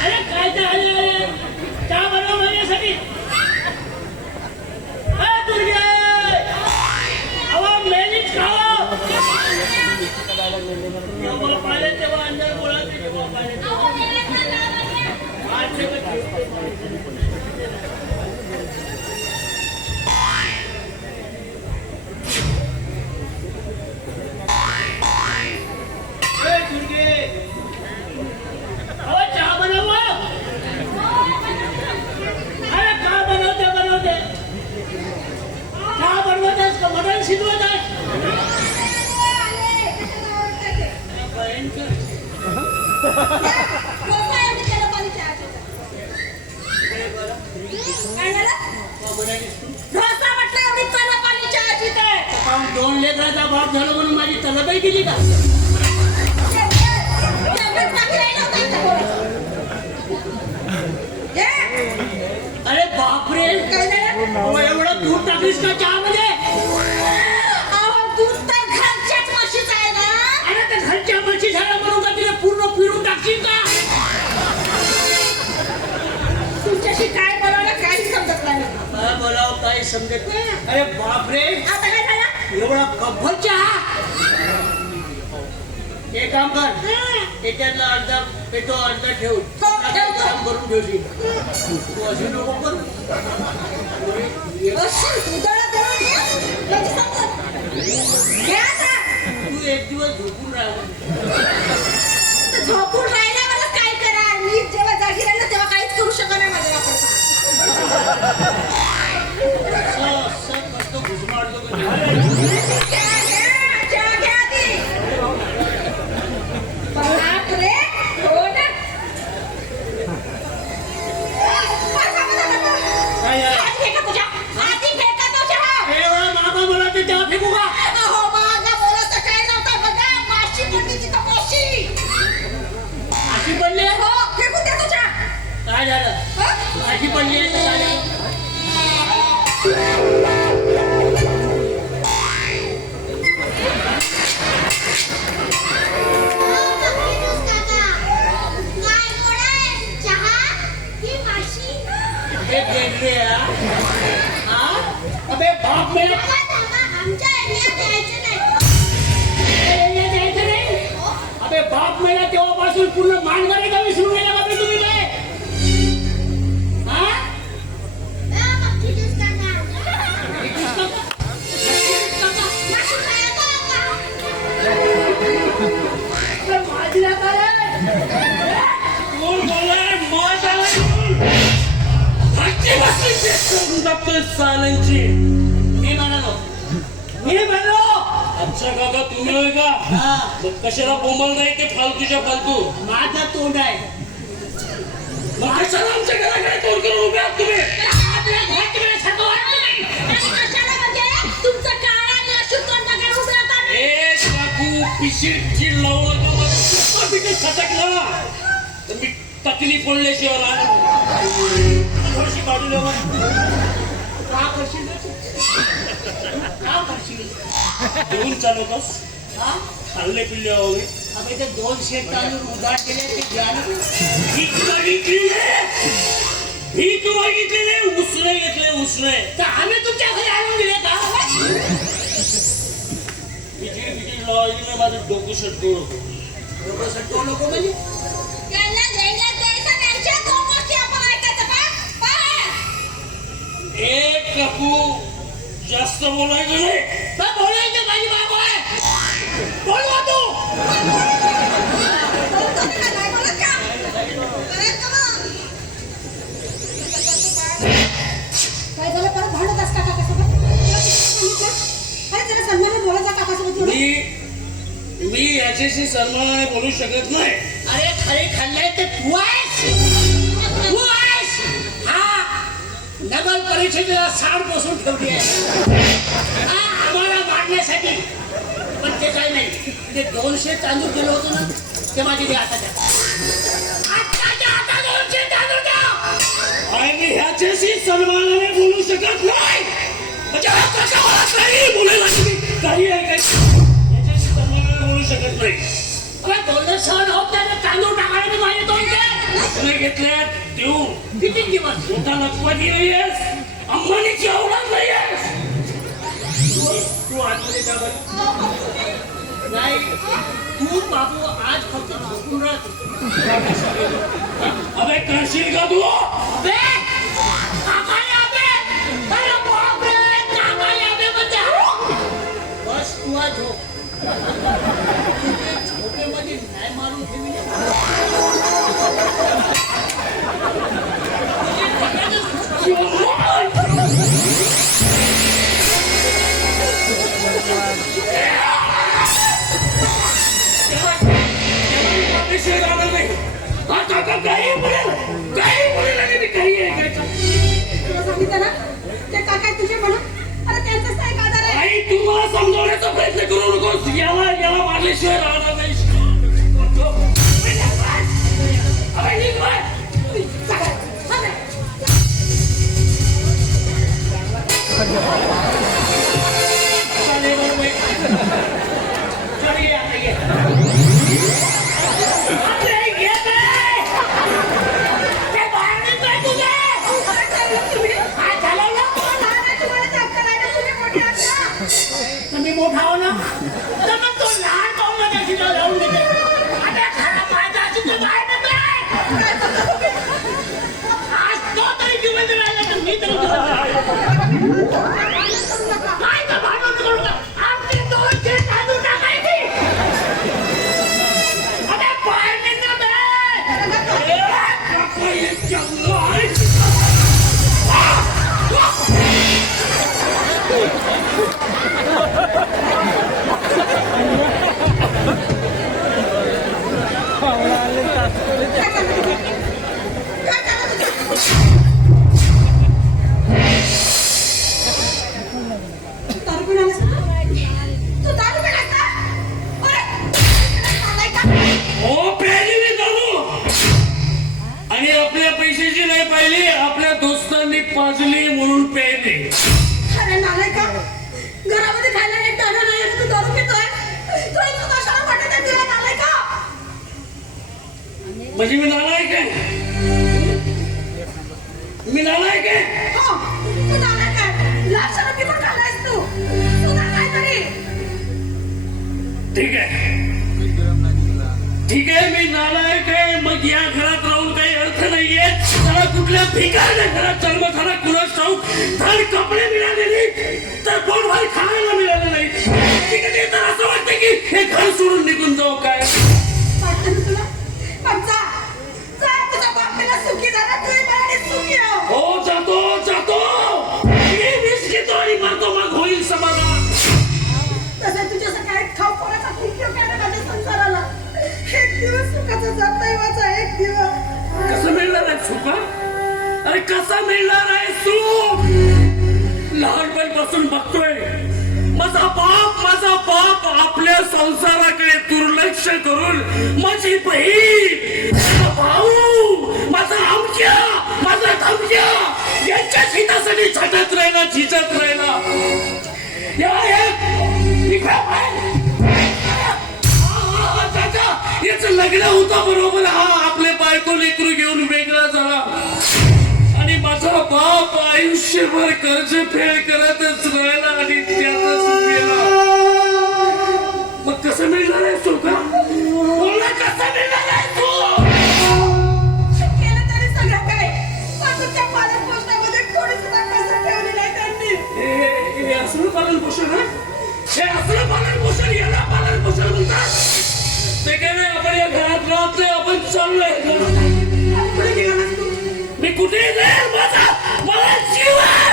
अरे काय चहा बनव माझ्यासाठी. मेहनत खाओ पाले तेव्हा अंदर बोला तेव्हा पाले चहा बनव. अरे का बनवते चहा बनवतेस का मटण शिजवत आहे. दोन लेकराचा बाप झालं म्हणून माझी तलबही केली का. अरे बापरे एवढं दूध टाकलीस का चहामध्ये. अरे ते घरच्या म्हशी झालं म्हणून का तिला पूर्ण फिरून टाकशील का. तुमच्याशी काय बोलावं काही समजत नाही. काय बोलावं काही समजत नाही. अरे बापरे आता काय झालं. एवढा कब्बर चहा. एक काम कर त्याच्यातला अर्धा पेटो अर्धा ठेव काम करून ठेवशील. तू अशी नको करू. तू एक दिवस झोपून राहा. झोपून राहिला मला काय करा. मी जेव्हा जागी राहिलं तेव्हा काहीच करू शकत नाही माझ्या मस्त घुसमाडतो. काय झालं अशी पडली आहे तर काय अबे बाप मेरा अबे बाप मेला तेव्हापासून पूर्ण मानगाडे का विसरून गेला का तुम्ही. मी म्हणलो अच्छा काका तुम्ही होय का. मग कशाला बोंबल नाही ते फालतूच्या फालतू. माझं तोंड आहे. मग कशाला आमच्या घराकडे तोंड करून उभे आहात तुम्ही. एक काकू पिशीची लावू नका. खटकला तर मी तकली पडल्याशिवाय थोडीशी बाजूला देऊन चालवतोस. खाल्ले पिल्ले वगैरे अबे ते 200 तांदूळ उधार केले ते घ्या. भीक मागितलेले उसने घेतले उसने. तर आम्ही तुमच्या घरी आणून दिले का. बिजी लावली माझं डोकं सटकवू नको. डोकं सटकवू नको म्हणजे एक काकू जास्त बोलायचं नाही. बोलायचं माझी बाबा आहे. बोलवा तू. काय झालं परत भांडत असता का कसं. अरे जरा सन्मानाने बोलायचा काकासोबत. मी याच्याशी सन्मानाने बोलू शकत नाही. अरे खरे खाल्ले ते तू आहेस. नगर परिषदेला साड बसून ठेवली आहे आम्हाला मारण्यासाठी. पण ते काही नाही. ते 200 तांदूळ केलं होतं ना ते माझे ते आता आता 200 तांदूळ द्या. आणि ह्याच्याशी सन्मानाने बोलू शकत नाही. म्हणजे कशावर काही बोलायला काही आहे काय याच्याशी सन्मानाने बोलू शकत नाही. अरे दोनशे सहन होत नाही तर तांदूळ टाकायला माझे दोनशे तुला घेतल्या देऊ किती दिवस मोठा लखपती नाहीयेस, अंबानीची औलाद नाहीयेस. तू आतमध्ये जा बरं. नाही तू बाबू आज फक्त झोपून राहतो. अबे करशील का तू? अबे काका याबे अरे बाप रे काका याबे म्हणजे बस तू आज झोप. झोपेमध्ये नाही मारून ठेवी आपल्याशिवाय राहणार नाही. हा काका काही बोलेल आणि मी काही ऐकायचं. तुला सांगितलं ना ते काका तुझे म्हणून अरे त्यांचाच नाही का आधार आहे. आई तू मला समजवण्याचा प्रयत्न करू नकोस. याला मारल्याशिवाय राहणार नाही. अबे निघ बाहेर. चालेल बरोबर. चल ये आता ये. अरे ये बे. ते बाहेर निघतोय तुझे. काय चाललं तुम्ही? काय झालं ना? लहान आहे तुम्हाला जास्त नाही ना तुम्ही मोठे आहात ना. तुम्ही मोठा हो ना तर मग तो लहान पाहून माझ्या शिला लावून देते. आता खरा माझा अशी तो बाहेर निघतोय. आज तो तरी जिवंत राहिला तर मी तरी जिवंत राहिलो. काय तर भांडण करू नका. आमचे दोनशे तांदूळ टाकायचे. अरे बाहेर निघ ना बे. काका एक चांगलं आहे. काय चाललं तुझं? काय चाललं तुझं? तू दारू पिऊन आलास ना? तू दारू पिलास ना? अरे, चाललंय का? ओ प्यायली मी दारू. आणि आपल्या पैशाची नाही पाहिली, आपल्या दोस्तांनी पाजली म्हणून प्यायली. अरे नालाय का? घरामध्ये खायला एक दाणा नाही आणि तू दारू पितोय? तुला इतकं कशाला वाटत आहे तुला नालाय का? म्हणजे मी नालायक आहे. मी नालायक आहे. हो, तू नालाय काय? लाशाला पिऊन खाल्लायस तू. सुधार काहीतरी. ठीक आहे मी नालायक आहे. मग या घरात राहून काही अर्थ नाहीये. त्याला कुठल्या भिकारच्या घरात जन्म झाला कुणास ठाऊक. धड कपडे मिळाले नाही तर पोटभर खायला मिळाले नाही. ठीक आहे तर असं वाटतं की हे घर सोडून निघून जाऊ काय. वाटतं ना तुला? पण जा. जा, तुझा बाप मेला सुखी झाला, तूही मनाने सुखी राह. हो जातो मी विष घेतो आणि मरतो मग होईल समाधान. तसं तुझ्या सकाळी खाऊ पोराचा उपयोग काय ना माझ्या संसाराला. एक दिवस सुखाचा जात नाही माझा एक दिवस. कसं मिळणार आहे सुख? अरे कसं मिळणार आहे सुख? लहानपणापासून बघतोय माझा बाप आपल्या संसाराकडे दुर्लक्ष करून माझी बहीण, माझा भाऊ, माझा आमच्या, माझा धमक्या यांच्या हितासाठी झटत राहिला, झिजत राहिला. याच लग्न होतं बरोबर. हा आपले बायको लेकरू घेऊन वेगळा झाला आणि माझा बाप आयुष्यभर कर्ज फेड करतच राहिला आणि त्यातच गेला. मग कसं मिळणार आहे सुख? बोला कसं मिळणार आहे सुख? केलं तरी सगळं काय. पण तुझ्या पालन पोषणामध्ये थोडी सुद्धा कसर ठेवली नाही त्यांनी. हे असलं पालन पोषण आहे? हे असलं पालन पोषण, याला पालन पोषण म्हणतात. ते काय नाही, आपण या घरात राहत नाही, आपण चाललोय. पुढे निघालास तू. मी कुठे जाईल? मला जीव आहे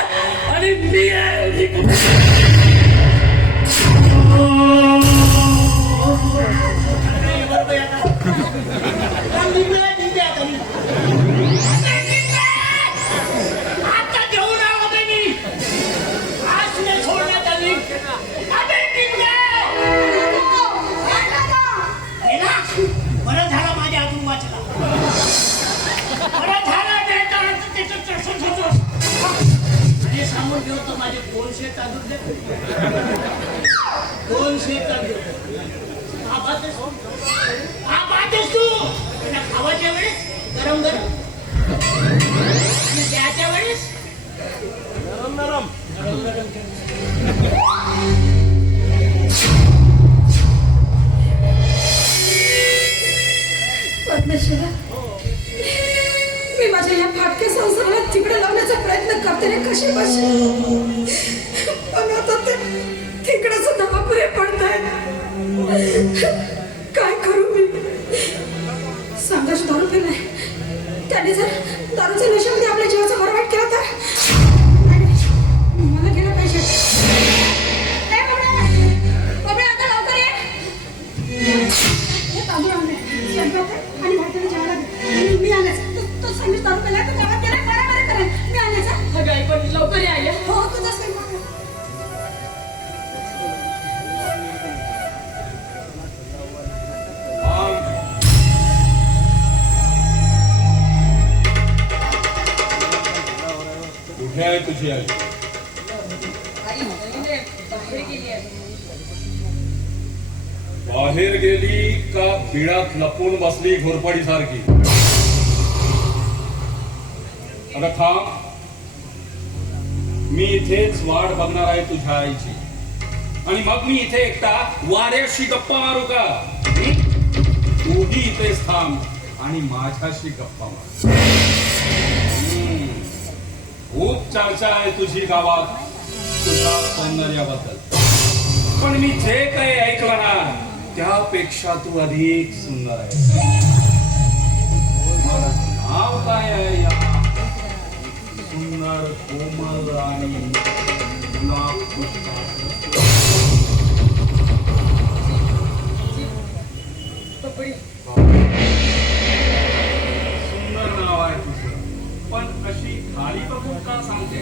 आणि मी आहे. मी कुठे आता घेऊन आलो बे मी. आज नाही सोडण्यात आली. अबे निघले. गेला? बरं झालं माझ्या हातून वाचला. बरं झालं बेटा. त्याचं तसंच होतं. आणि सांगून ठेवतो माझे 200 तांदूळ दे. 200 तांदूळ. बाबा तुझ्यापाशी, पण आता ते तिकडे सुद्धा अपुरे पडताय. काय करू मी? संघर्ष दारू पिलाय. त्याने जर दारूच्या नशेमध्ये आपल्या जीवाचा बरवाईट केला तर नाही, मला गेलं पाहिजे. ए बाबड्या, बाबड्या, आता लवकर ये. हे तांदूळ आणले, स्वयंपाक कर आणि भाताला जेवायला दे. मी आलेच. तो संघर्ष दारू पिलाय, तो गावात गेलाय, बरं करेल. मी आलेच. अगं आई, पण लवकर ये आई. हो, तुझा स्वयंपाक कर. कुठे आहे तुझी आई? आई म्हणजे बाहेर गेली आहे. बाहेर गेली का बिळात लपून बसली घोरपडी सारखी? अगं थांब, मी इथेच वाट बघणार आहे तुझ्या आईची, आणि मग मी इथे एकटा वाड्याशी गप्पा मारू का? तूही इथेच थांब आणि माझ्याशी गप्पा मार. खूप चर्चा आहे तुझी गावात तुझ्या सौंदर्याबद्दल, पण मी जे काही ऐकलं ना त्यापेक्षा तू अधिक सुंदर आहे. नाव काय आहे या सुंदर, कोमल आणि गुलाब पुष्पाचं? पपडी. सुंदर नाव आहे तुझं, पण अशी खाली बघून का सांगते?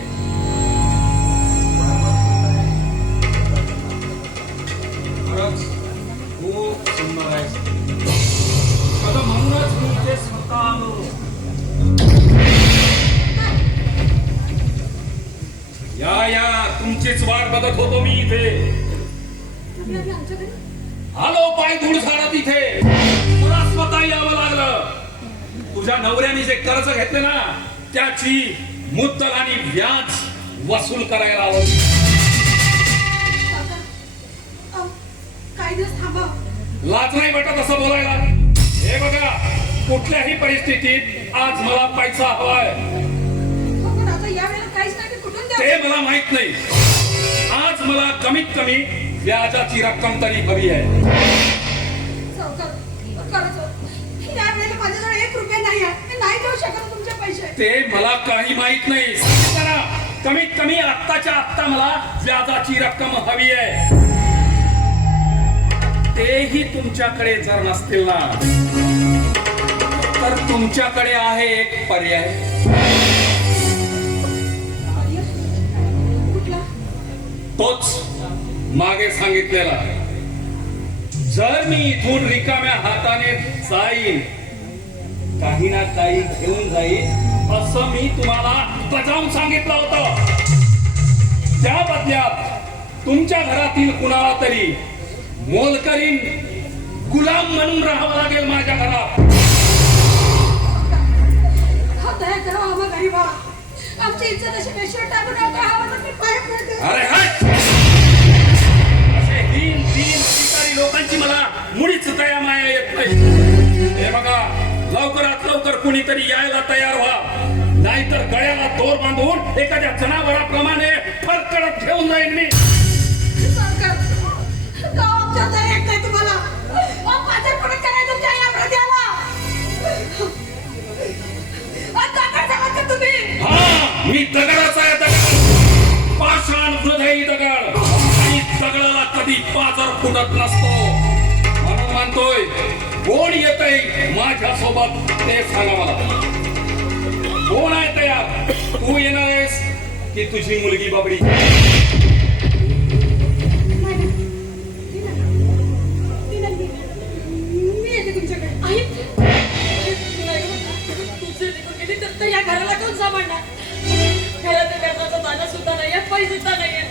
खरंच खूप सुंदर आहे. आता म्हणूनच मी ते स्वतः आलो. या तुमचीच वाट बघत होतो मी इथे. आलो पाय धूळ झाडत इथे. मला स्वतः यावं लागलं. तुझ्या नवऱ्याने जे कर्ज घेतले ना त्याची मुद्दल आणि व्याज वसूल करायला आलो. काही दिवस थांबा. लाज नाही वाटत असं बोलायला? हे बघा, कुठल्याही परिस्थितीत आज मला पैसा हवाय. पण आता या वेळेला काहीच नाही, कुठून द्या? ते मला माहित नाही. आज मला कमीत कमी व्याजाची रक्कम तरी हवी आहे. या वेळेला माझ्याजवळ 1 रुपया नाही आहे. मी नाही देऊ शकत तुमचे पैसे. ते मला काही माहित नाही. सांगितलं ना, कमीत कमी आत्ताच्या आत्ता मला व्याजाची रक्कम हवी आहे. तेही तुमच्याकडे जर नसतील ना तर तुमच्याकडे आहे एक पर्याय. कुठला? तोच मागे सांगितलेला. जर मी इथून रिकाम्या हाताने जाईन, काही ना काही घेऊन जाईन असं मी तुम्हाला बजावून सांगितलं होतं. त्या बदल्यात तुमच्या घरातील कुणाला तरी मोलकरीन गुलाम म्हणून राहावं लागेल माझ्या घरात. दया करा आम्हा गरीबा. आमची इज्जत अशी बेशुद्ध टाकून नका. आम्हाला मी पाय पडते. अरे हट! असे दीन भिकारी लोकांची मला मुळीच दया माया येत नाही. हे बघा, लवकरात लवकर कुणीतरी यायला तयार व्हा, नाहीतर गळ्याला दोर बांधून एखाद्या जनावराप्रमाणे फरकडत घेऊन जाईन मी. सरकार, गाव आमच्या दया येत नाही तुम्हाला. माझ्या पुढे करायचं तुमच्या या प्रदेशाला. दगड सांगा का तुम्ही? हा, मी दगडाचा आहे. दगड, पाषाण हृदयी दगड, आणि दगडाला कधी पाजर फुटत नसतो. म्हणून म्हणतोय, कोण येतंय माझ्या सोबत ते सांगा मला. कोण आहे तयार? तू येणार आहेस की तुझी मुलगी बाबडी? मी येते तुमच्याकडे. आई तू जर निघून गेली तर या घराला कोण सांभाळणार? घरात कर्जाचा दाना सुद्धा नाहीये, पैसे सुद्धा नाहीये.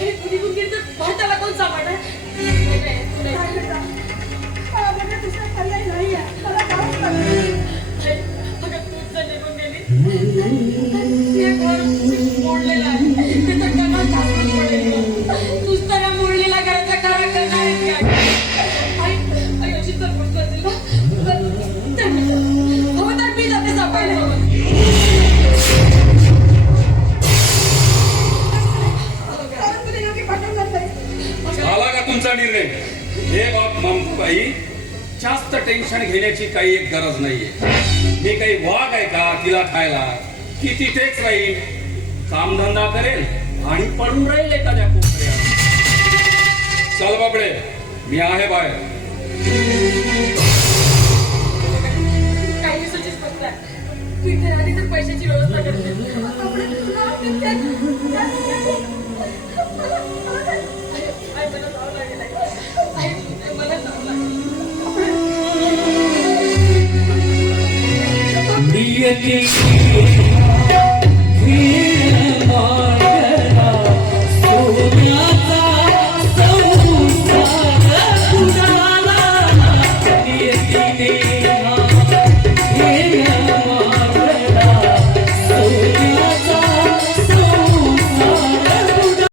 आणि तू निघून गेली तर भाताला कोण सांभाळणार? तू नाही बेटा, माझ्याकडे दुसरा पर्याय नाही आहे. मला जावंच लागेल. अगं तूच जर निघून गेली, हे घर मोडलेलं आहे. त्याचं कणा काढून पडेल. तूच तर या मोडलेल्या घराचा खरा करणार आहेस काय? आई अशी चरपट करतील ना, हवं तर मी जाते सापायला. हे बाप ममताई, जास्त टेन्शन घेण्याची काही एक गरज नाहीये. मी काही वाघ आहे का तिला खायला, की तिथेच राहील, कामधंदा करेल आणि पडून राहील एखाद्या कोपऱ्यात. चल बाबडे, मी आहे बाहेर. काही दिवसाचीच फक्त आहे. तिथे आधी तर पैशाची व्यवस्था करते. आई, मला जावं लागेल. आई, मला जावं लागेल. नियती